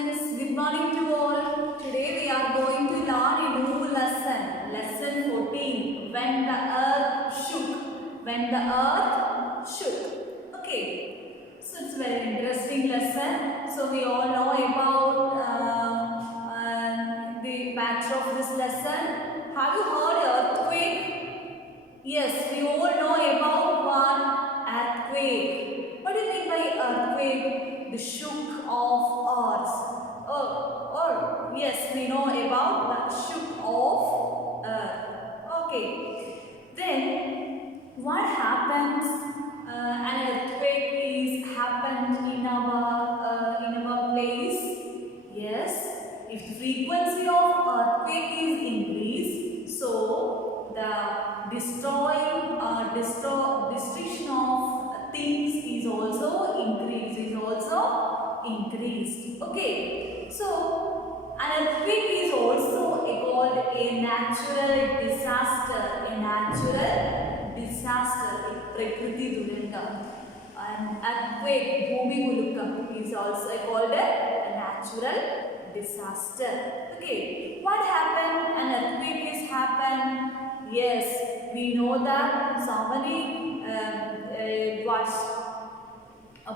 students, good morning to all. Today we are going to learn a new lesson. Lesson 14. When the earth shook. When the earth shook. Okay. So it's a very interesting lesson. So we all know about the matter of this lesson. Have you heard earthquake? Yes, we all know about one earthquake. What do you mean by earthquake? The shook of earth. Yes, we know about the shook of earth. Okay. Then what happens? An earthquake is happened in our place. Yes. If the frequency of earthquake is increased, so the destruction of things is also increased. Okay. So an earthquake is also called a natural disaster. Prakriti Durandam. An earthquake, Bhumi Kulukam, is also called a natural disaster. Okay, what happened? An earthquake is happened. Yes, we know that so many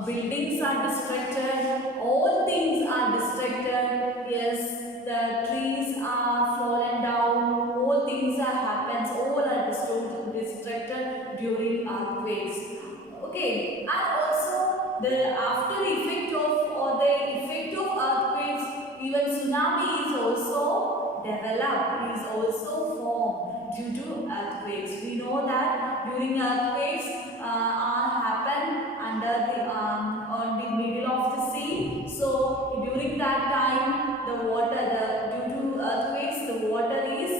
buildings are destructed. All things are destructed. Yes, the trees are fallen down. All things are happens. All are destructed during earthquakes. Okay, and also the after effect of or the effect of earthquakes, even tsunami is also developed, is also formed due to earthquakes. We know that during earthquakes are happen under the on the middle of the sea. So during that time, the water, due to earthquakes, the water is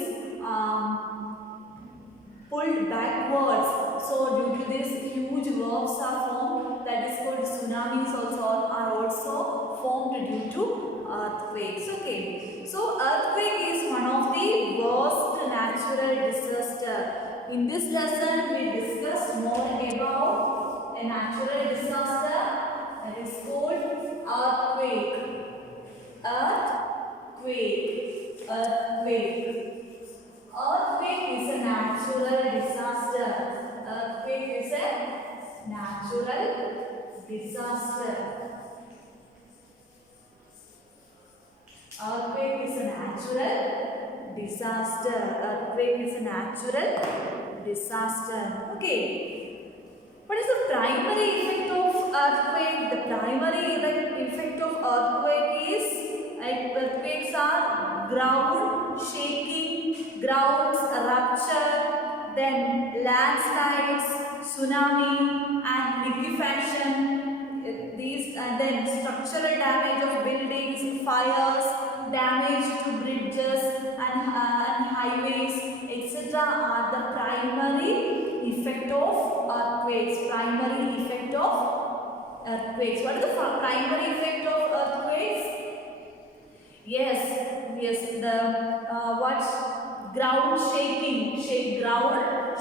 pulled backwards. So due to this, huge waves are formed. That is called tsunamis. Are also formed due to earthquakes. Okay. So earthquake is one of the worst natural disaster. In this lesson, we discussed more about a natural disaster that is called earthquake. Earthquake is a natural disaster. Earthquake is a natural disaster. Earthquake is a natural disaster. Earthquake is a natural disaster. Okay. What is the primary effect of earthquake? The primary effect of earthquake is earthquakes are ground shaking, grounds rupture, then landslides, tsunami, and liquefaction. These then structural damage of buildings, fires, damage to bridges and highways, etc. are the primary effect of earthquakes. What is the primary effect of earthquakes? Yes, the ground shaking, ground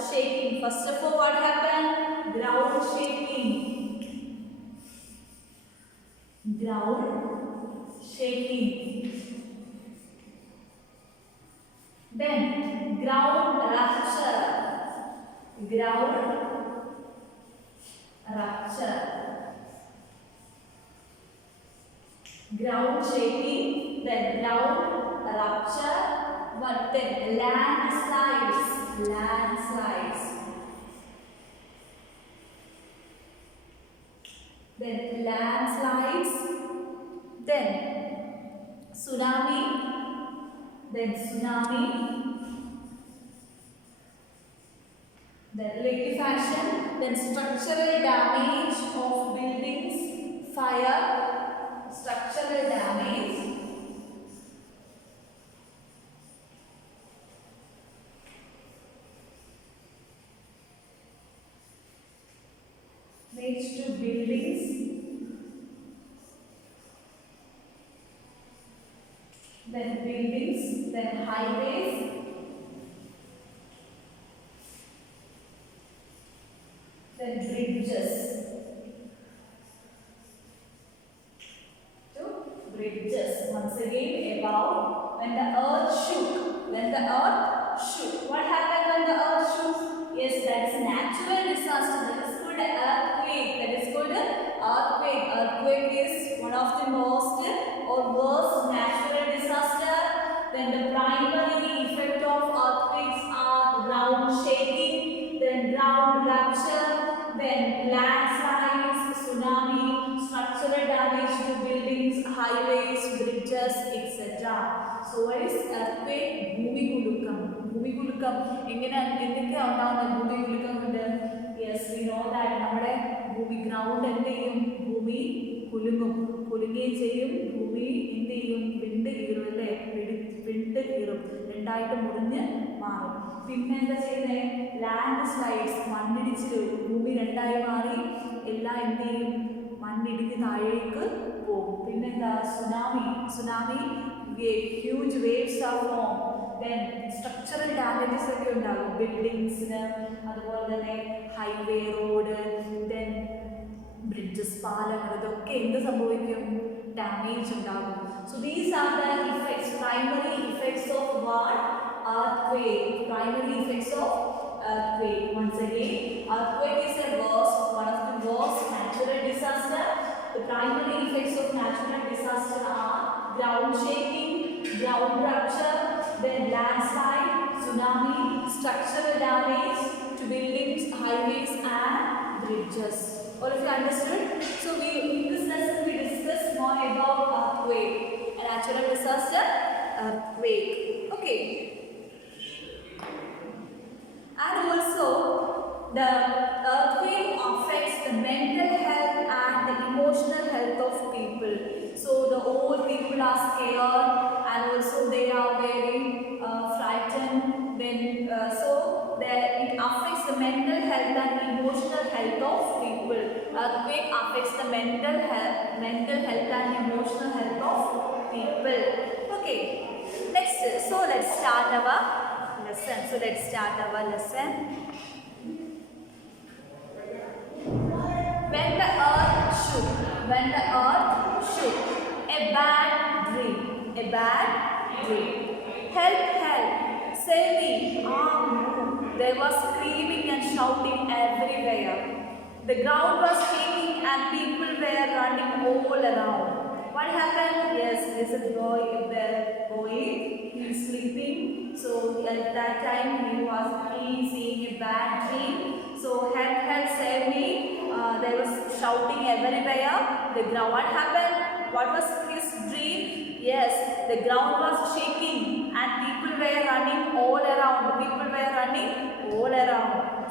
shaking. First of all, what happened? Ground shaking. Then ground rupture. Ground shaking, then ground rupture, but then landslides. Then landslides, then tsunami, then liquefaction, then structural damage of buildings, fire, structural damage, to buildings, then highways, then bridges. To bridges. Once again, about when the earth shook. When the earth shook. What happened when the earth shook? Yes, that's a natural disaster. That is called an earthquake. That is called an earthquake. Earthquake is one of the most or worst natural disaster. Then the primary effect of earthquakes are ground shaking, then ground rupture, then landslides, tsunami, structural damage to buildings, highways, bridges, etc. So what is earthquake? ഭൂമികുലുക്കം. ഭൂമികുലുക്കം എന്തൊക്കെയാണ് ഉണ്ടാകുന്നത്? ഭൂമികുലുക്കം കൊണ്ട് yes we know that നമ്മുടെ ഭൂമി ground എന്ത് ചെയ്യും? ഭൂമി കുലുങ്ങും. കുലുങ്ങുകയും ചെയ്യും. ഭൂമി എന്ത് ചെയ്യും? വിണ്ട് കീറും അല്ലേ? വിണ്ട് കീറും, രണ്ടായിട്ട് മുറിഞ്ഞ് മാറും. പിന്നെ എന്താ ചെയ്യുന്നത്? ലാൻഡ് സ്ലൈഡ്സ്, മണ്ണിടിച്ചിൽ, ഭൂമി രണ്ടായി മാറി എല്ലാം എന്ത് ചെയ്യും? മണ്ണിടിഞ്ഞ് താഴേക്ക് പോകും. പിന്നെന്താ? Tsunami. Tsunami huge waves are form. Then structural damages ഒക്കെ ഉണ്ടാകും ബിൽഡിങ്സിന്, അതുപോലെ തന്നെ ഹൈവേ, റോഡ്, ദെൻ ബ്രിഡ്ജസ്, പാലങ്ങൾ, ഇതൊക്കെ എന്ത് സംഭവിക്കും? ഡാമേജ് ഉണ്ടാകും. So these are the effects, primary effects of what? Earthquake. Primary effects of earthquake. Once again, earthquake is one of the worst natural disaster. The primary effects of natural disaster are ground shaking, ground rupture, then landslide, tsunami, structural damage to buildings, highways and bridges. All of you understood? So in this lesson we discussed more about earthquake, a natural disaster, earthquake. Okay. And also the earthquake affects the mental health and the emotional health of people. So the old people are scared and also they are very frightened. Then it affects the mental health and emotional health of people. Earthquake affects the mental health and emotional health of people. Okay. Let's start our lesson. When the earth shook, a bad dream. Help, save me. There was screaming and shouting everywhere. The ground was shaking and people were running all around. What happened? Yes, there's a boy, he is sleeping. So at that time he seeing a bad dream. So help, save me. There was shouting everywhere. The ground. What happened? What was his dream? Yes, the ground was shaking and people were running all around.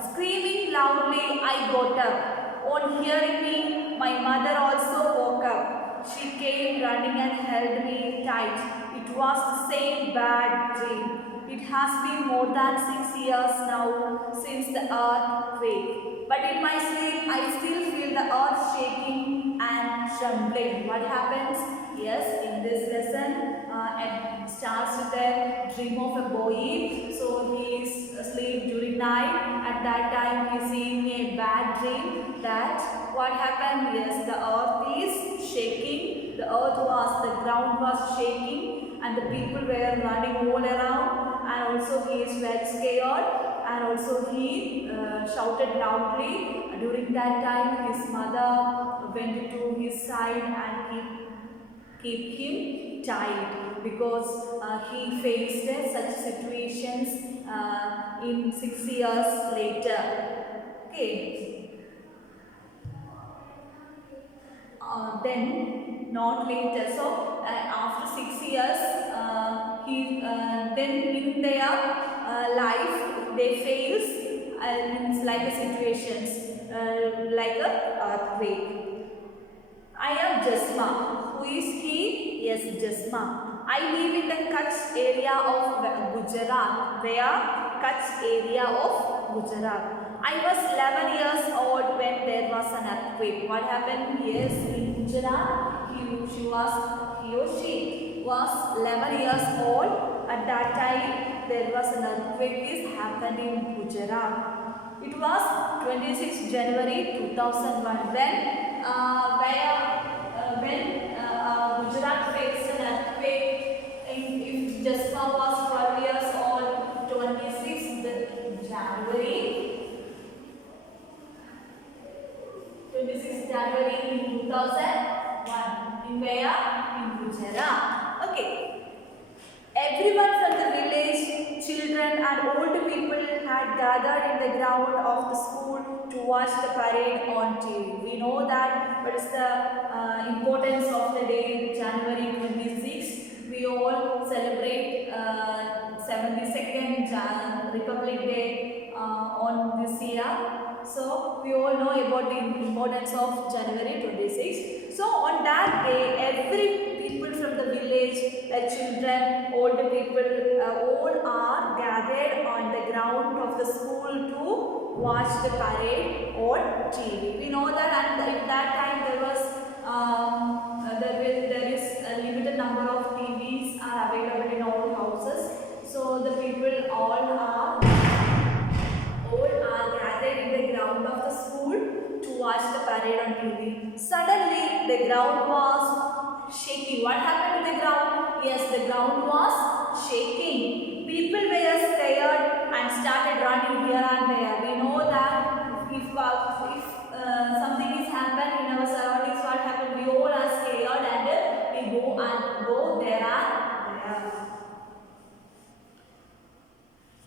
Screaming loudly, I got up. On hearing me, my mother also woke up. She came running and held me tight. It was the same bad dream. It has been more than 6 years now since the earthquake. But in my sleep, I still feel the earth shaking and trembling. What happens? Yes, in this lesson, it starts with a dream of a boy. So he is asleep during night. At that time, he is seeing a bad dream. That what happened? Yes, the earth is shaking. The ground was shaking, and the people were running all around. And also he is very scared. And also he shouted loudly. During that time, his mother went to his side and keep him tight because he faced such situations in 6 years later. Okay. Then not later. So after 6 years, then in their life they face like a situations like a earthquake. I am Jasma. Who is he? Yes, Jasma. I live in the Kutch area of Gujarat. Where? Kutch area of Gujarat. I was 11 years old when there was an earthquake. What happened? Yes, in Gujarat, he or she was 11 years old. At that time, there was an earthquake is happened in Gujarat. It was 26 January 2001 when Gujarat In where? In Gujarat. Okay. Everyone from the village, children and old people had gathered in the ground of the school to watch the parade on TV. We know that what is the importance of the day, January 26th. We all celebrate 72nd Republic Day on this year. So we all know about the importance of January 26th. So on that day, every people from the village, children, old people, all are gathered on the ground of the school to watch the parade on TV. We know that at that time there was there is a limited number of TVs are available in all houses. So the people all are gathered in the ground of the school to watch the parade on TV. Suddenly, the ground was shaking. What happened to the ground? Yes, the ground was shaking. People were scared and started running here and there. We know that if something is happened in our surroundings, what happened? We all are scared and we go there and there.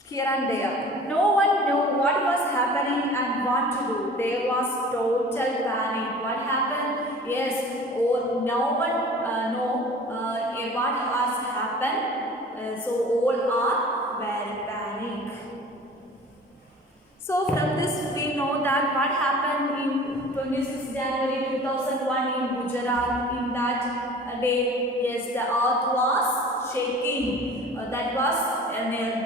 Here and there. No one knew what was happening and what to do. There was total panic. What happened? Yes, no one know what has happened. So all are very panic. So from this we know that what happened in 26 January 2001 in Gujarat. In that day, yes, the earth was shaking. That was a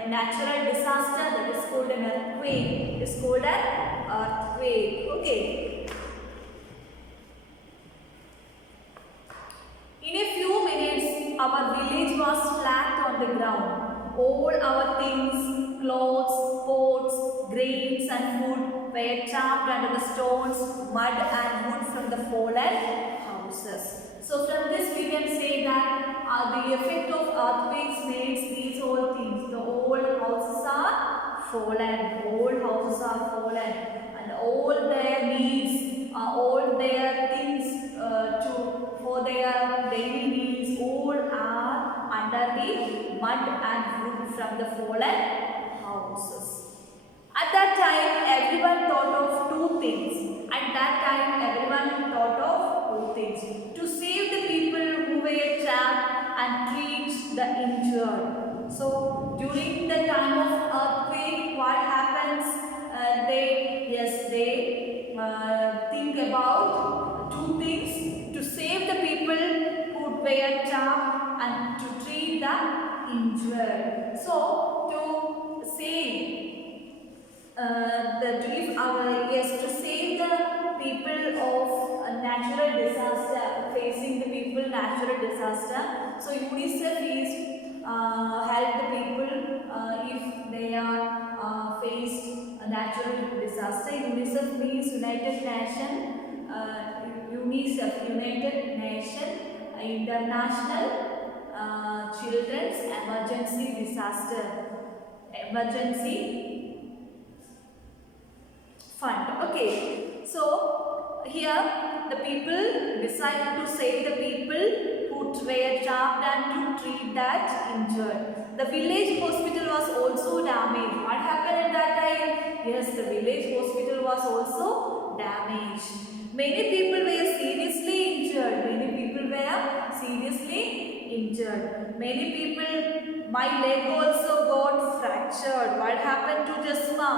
natural disaster, that is called an earthquake. It is called an earthquake. Okay. In a few minutes, our village was flat on the ground. All our things, clothes, pots, grains and food were trapped under the stones, mud and wood from the fallen houses. So from this we can say that the effect of earthquakes makes these all things. The old houses are fallen, and all their needs, all their things for their daily needs, all are under the mud and wood from the fallen houses. At that time, everyone thought of two things. To save the people who were trapped and treat the injured. So, during the time of earthquake, what happens? They think about two things. To save the people who were trapped and to treat the injured. So, to save to save the people of a natural disaster, facing the people natural disaster. So UNICEF is help the people if they are faced a natural disaster. UNICEF means United Nation International Children's Emergency Fund. Okay, so here the people decided to save the people who were trapped and to treat that injured. The village hospital was also damaged. What happened at that time? Yes, the village hospital was also damaged. Many people were seriously injured. Many people, my leg also got fractured. What happened to Jasma?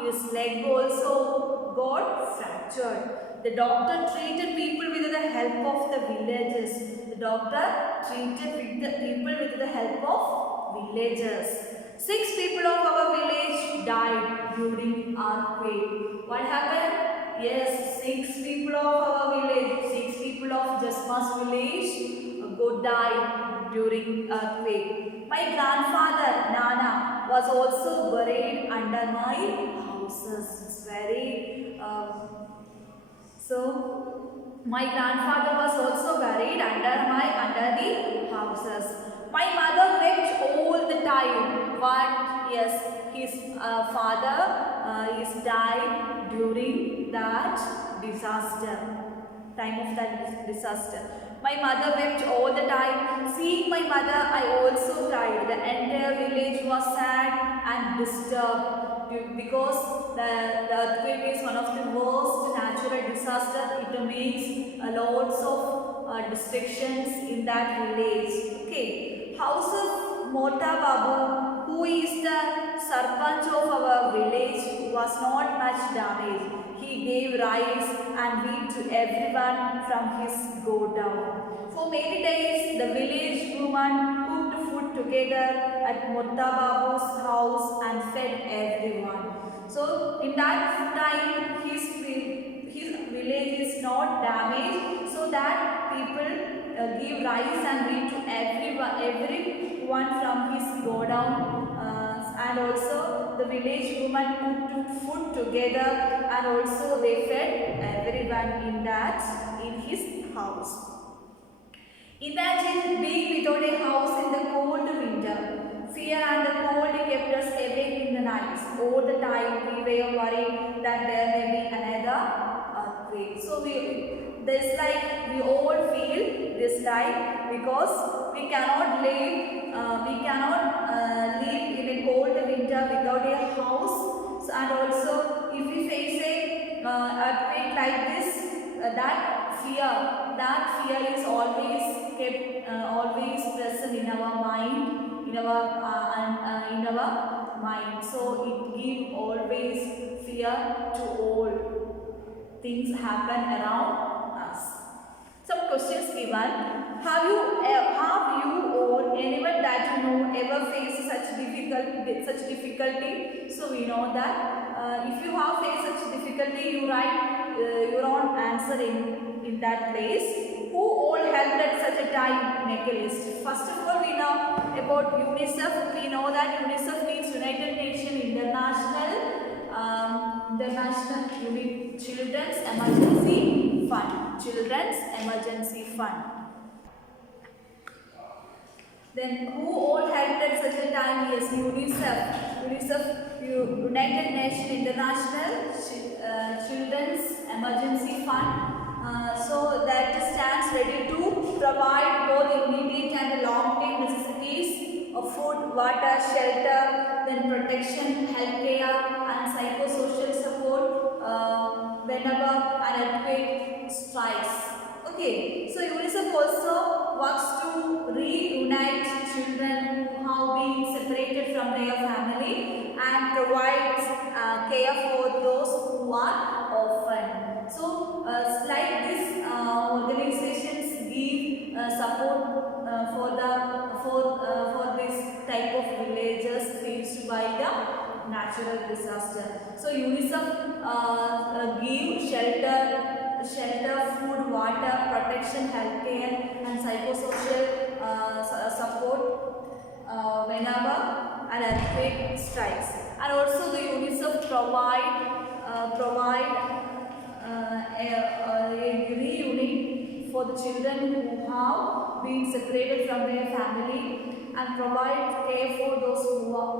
His leg also got fractured. The doctor treated people with the help of the villagers. Six people of our village died during earthquake. What happened? Yes, six people of Jasma's village died during earthquake. My grandfather Nana was also buried under my houses. It's very so my grandfather was also buried under the houses. My mother wept all the time. But yes, his father is died during that disaster. time of that disaster. My mother wept all the time. Seeing my mother, I also cried. The entire village was sad and disturbed because the earthquake is one of the worst natural disasters. It makes lots of destructions in that village. Okay, house of Mota Babu, who is the Sarpanch of our village, was not much damaged. He gave rice and wheat to everyone from his go down. For many days, the village woman cooked food together at Mutta Babu's house and fed everyone. So, in that time, his village is not damaged, so that people give rice and wheat to everyone from his go down. And also the village woman cooked food together, and also they fed everyone in his house. Imagine being without a house in the cold winter. Fear and the cold kept us awake in the nights. All the time we were worried that there may be another earthquake. So we all feel this like, because we cannot live in a cold winter without a house. So, and also if we face a earthquake like this, that fear is always present in our mind, in our mind. So it gives always fear to all things happen around us. Some questions given. Have you or anyone that you know ever faced such difficulty? So we know that if you have faced such difficulty, you write your own answer in that place. Who all helped at such a time? Make a list. First of all, we know about UNICEF. We know that UNICEF means United Nations Children's Emergency Fund. Children's Emergency Fund. Then who all helped at such a time? Yes, UNICEF, United Nations International Children's Emergency Fund. So that stands ready to provide both immediate and long-term necessities of food, water, shelter, then protection, healthcare, and psychosocial support whenever an earthquake strikes. Okay, so UNICEF also works to reunite children who have been separated from their family and provides care for those who are orphaned. So, like this, organizations give support for this type of villages faced by the natural disaster. So, UNICEF give shelter, food, water, protection, healthcare, and psychosocial support whenever an earthquake strikes. And also the UNICEF provide a reunion for the children who have been separated from their family, and provide care for those who are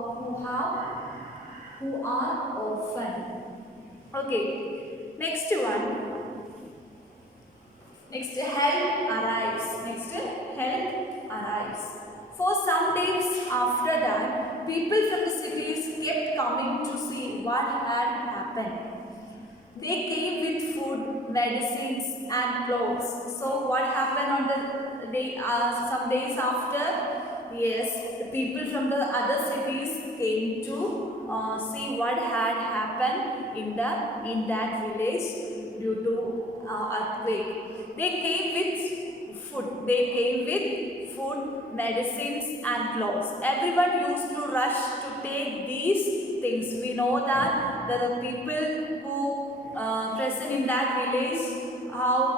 orphaned. Okay, next one. Next, help arrives. For some days after that, people from the cities kept coming to see what had happened. They came with food, medicines, and clothes. So what happened on the day? Some days after, yes, the people from the other cities came to see what had happened in that village due to earthquake. They came with food, medicines, and clothes. Everyone used to rush to take these things. We know that there are people who present in that village have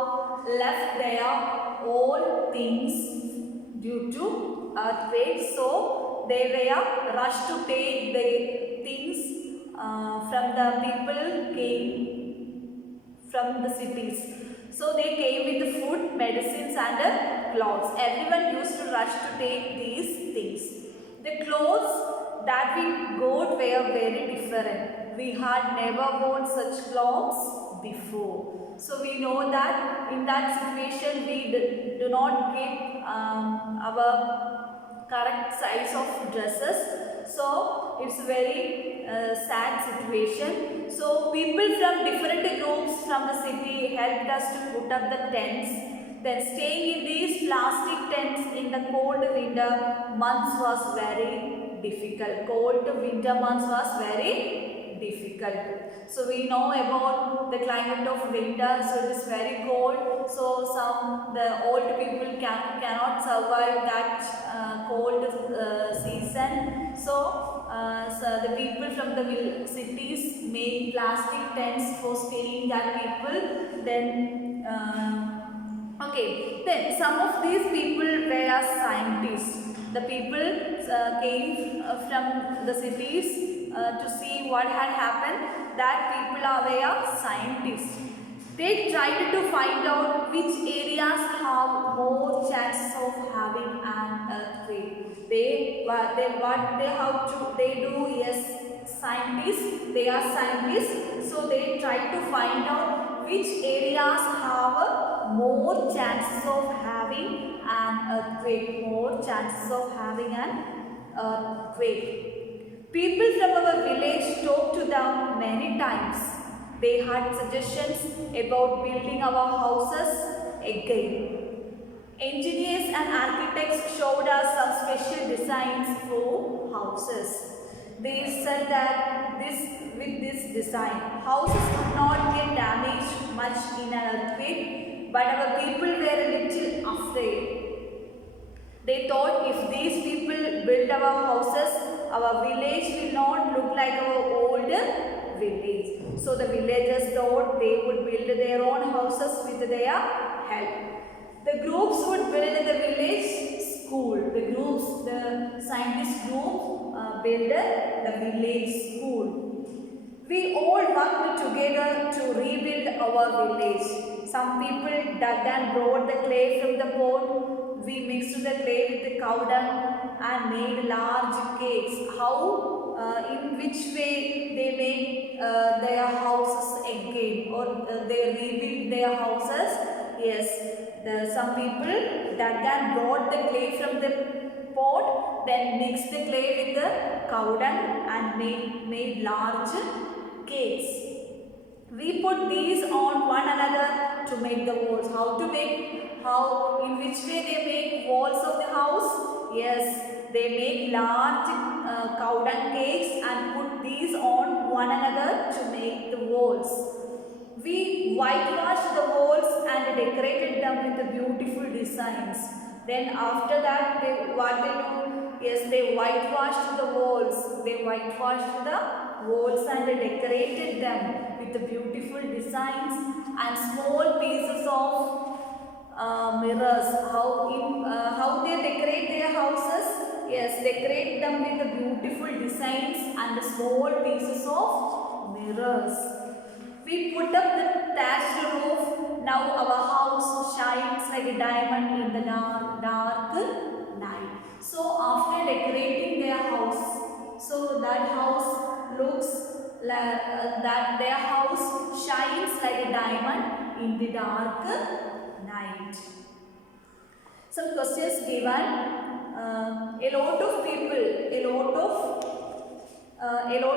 left their old things due to earthquake. So they were rushed to take the things from the people came from the cities. So they came with the food, medicines, and clothes. Everyone used to rush to take these things. The clothes that we got were very different. We had never worn such clothes before. So we know that in that situation we do not get our correct size of dresses. So it's very sad situation. So people from different groups from the city helped us to put up the tents. Then staying in these plastic tents in the cold winter months was very difficult. Cold winter months was very difficult. So we know about the climate of winter, so it is very cold. So the old people cannot survive that cold season. So the people from the cities made plastic tents for staying that people. Then okay, then some of these people were scientists. The people came from the cities to see what had happened. That people were scientists. They tried to find out which areas have more chances of having an earthquake. What they have to they do, yes, scientists. They are scientists, so they try to find out which areas have more chances of having an earthquake. More chances of having an earthquake. People from our village talked to them many times. They had suggestions about building our houses again. Engineers and architects showed us some special designs for houses. They said that with this design, houses would not get damaged much in an earthquake, but our people were a little afraid. They thought if these people build our houses, our village will not look like our old village. So the villagers thought they would build their own houses with their help. The groups would build the village school. The scientist group built the village school. We all worked together to rebuild our village. Some people dug and brought the clay from the pot. We mixed the clay with the cow dung and made large cakes. In which way they made their houses again, or they rebuilt their houses? Yes, some people dug and brought the clay from the pot, then mixed the clay with the cow dung and made large cakes. We put these on one another to make the walls. In which way they make walls of the house? Yes, they make large cow dung cakes and put these on one another to make the walls. We whitewashed the walls and decorated them with the beautiful designs. Then after that, what they do? Yes, they whitewashed the walls. They whitewashed the walls and decorated them with the beautiful designs and small pieces of mirrors. How they decorate their houses? Yes, decorate them with the beautiful designs and small pieces of mirrors. We put up the thatched roof. Now our house shines like a diamond in the dark night. So after decorating their house, so that house looks like that their house shines like a diamond in the dark night. Some questions given. A lot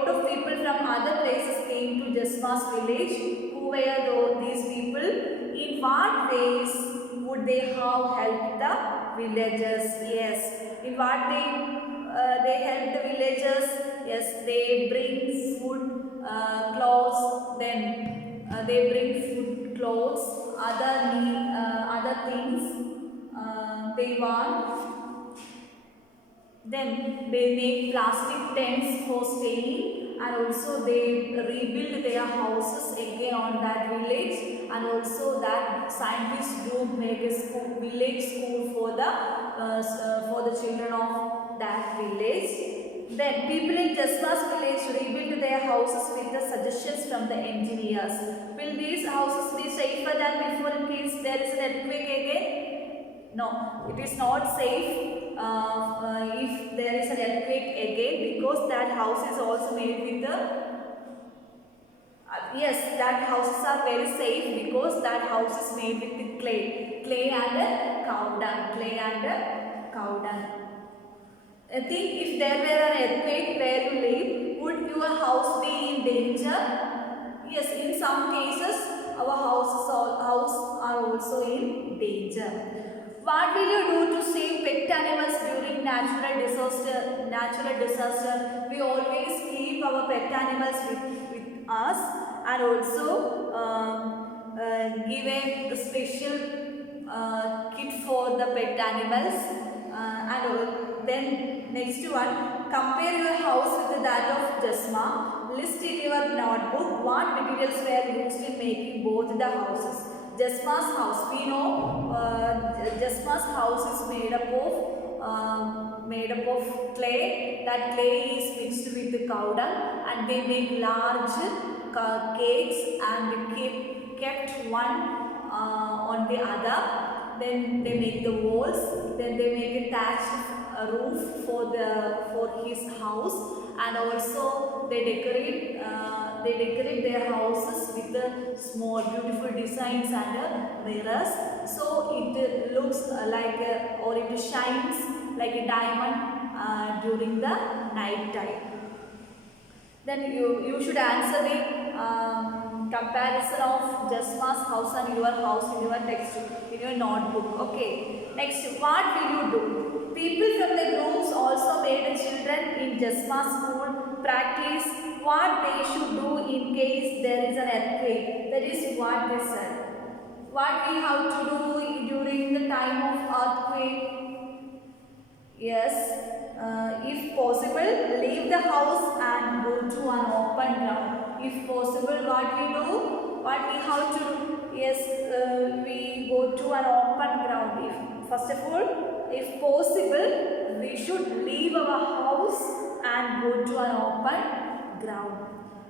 of people from other places came to Jasma's village. Who were these people? In what ways would they have helped the villagers? Yes. In what they help the villagers? Yes, they bring food, clothes. Then they bring food, clothes, other things they want. Then they make plastic tents for staying, and also they rebuild their houses again on that village, and also that scientist group make a village school for the children of that village. Then people in Jasma's village rebuilt their houses with the suggestions from the engineers. Will these houses be safer than before in case there is an earthquake again? No, it is not safe if there is an earthquake again, because that house is also made with the Yes, that houses are very safe because that house is made with the clay and cow dung, clay and cow dung. I think if there were an earthquake where you live, would your house be in danger? Yes, in some cases, our house are also in danger. What will you do to save pet animals during natural disaster? Natural disaster. We always keep our pet animals with us, and also give a special kit for the pet animals. Then next one, compare your house with that of Jasma. List in your notebook what materials were used in making both the houses. Jasma's house, we know Jasma's house is made up of clay. That clay is mixed with the cow dung, and they make large cakes and kept one on the other. Then they make the walls. Then they make a thatched roof for his house, and also they decorate their houses with the small beautiful designs and mirrors, so it looks or it shines like a diamond during the night time. Then you should answer the comparison of Jasma's house and your house in your textbook, in your notebook. Okay. Next, what will you do? People from the groups also made the children in Jasma's school practice what they should do in case there is an earthquake. That is what they said. What we have to do during the time of earthquake? Yes, if possible, leave the house and go to an open ground. If possible, what we do? What we have to do? Yes, we go to an open ground. If first of all, if possible, we should leave our house and go to an open ground.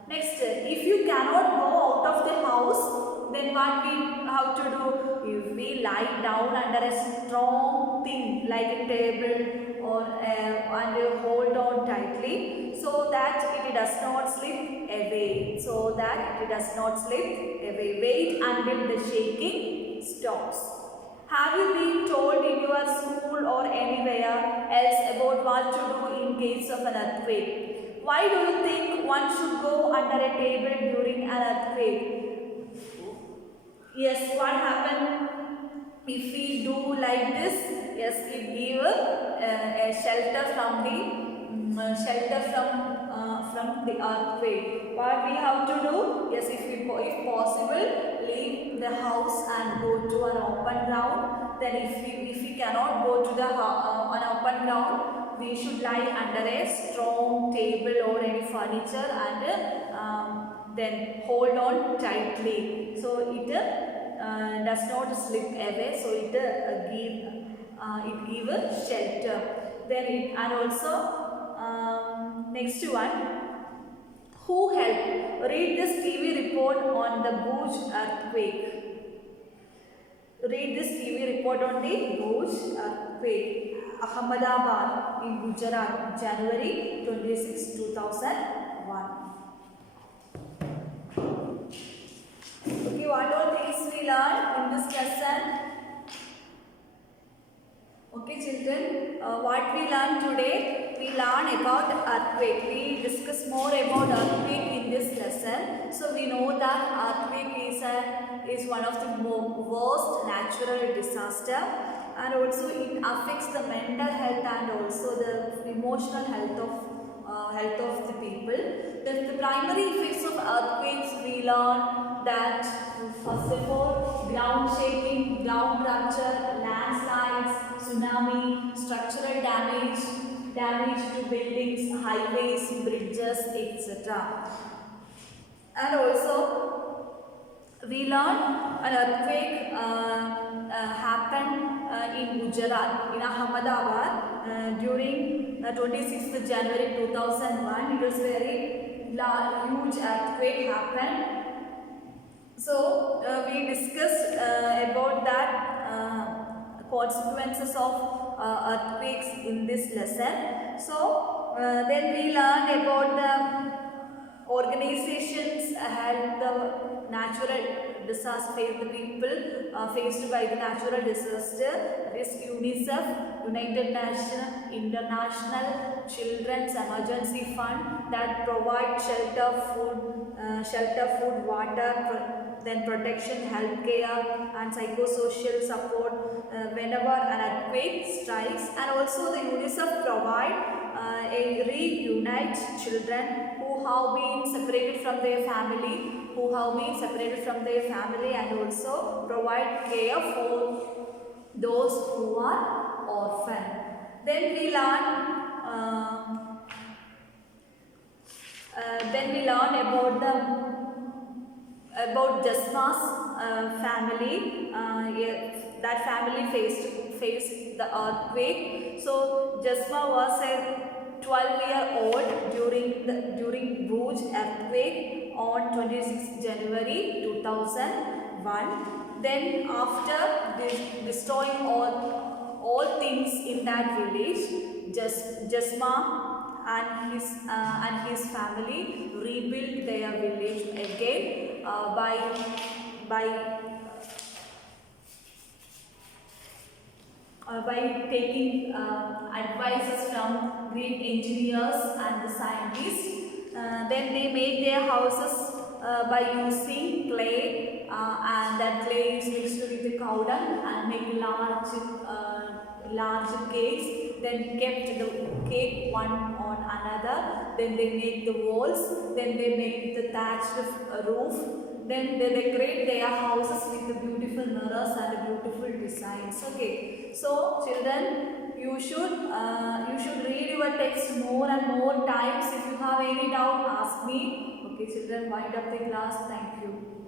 Next, if you cannot go out of the house, then what we have to do? If we lie down under a strong thing like a table or and hold on tightly so that it does not slip away. So that it does not slip away. Wait until the shaking stops. Have you been told in your school or anywhere else about what to do in case of an earthquake? Why do you think one should go under a table during an earthquake? Yes, what happened if we do like this? Yes, it give a shelter from the earthquake. What we have to do? Yes, if possible, leave the house and go to an open ground. Then if we cannot go to an open ground, we should lie under a strong table or any furniture and then hold on tightly, so it does not slip away. So it give a shelter. Then and also next one. Who helped? Read this TV report on the Bhuj earthquake. Read this TV report on the Bhuj earthquake. Ahmedabad in Gujarat, January 26, 2001. Okay, what all things we learned in this lesson? Okay, children, what we learned today? We learned about earthquake. We discuss more about earthquake in this lesson. So we know that earthquake is one of the worst natural disaster, and also it affects the mental health and also the emotional health of the people. The primary effects of earthquakes we learn that first of all, ground shaking, ground rupture, landslides, tsunami, structural damage to buildings, highways, bridges, etc. And also, we learned an earthquake happened in Gujarat, in Ahmedabad during 26th January 2001. It was very huge earthquake happened. So we discussed about that consequences of earthquakes in this lesson. So then we learned about Organizations help the natural disaster faced the people faced by the natural disaster. That is UNICEF, United Nations International Children's Emergency Fund, that provide shelter, food, water, then protection, healthcare, and psychosocial support whenever an earthquake strikes. And also the UNICEF provide a reunite children who have been separated from their family, and also provide care for those who are orphan. Then we learn about Jasma's family. That family faced the earthquake. So Jasma was a 12-year-old during Bhuj earthquake on 26 January 2001. Then after destroying all things in that village, Jasma and his family rebuilt their village again by taking advices from great engineers and the scientists. Then they made their houses by using clay, and that clay is mixed with the cow dung and make large cakes. Then kept the cake one on another. Then they make the walls. Then they make the thatched roof. Then they decorate their houses with the beautiful mirrors and beautiful designs. Okay, so children, you should read your text more and more times. If you have any doubt, ask me. Okay, children, wind up the class. Thank you.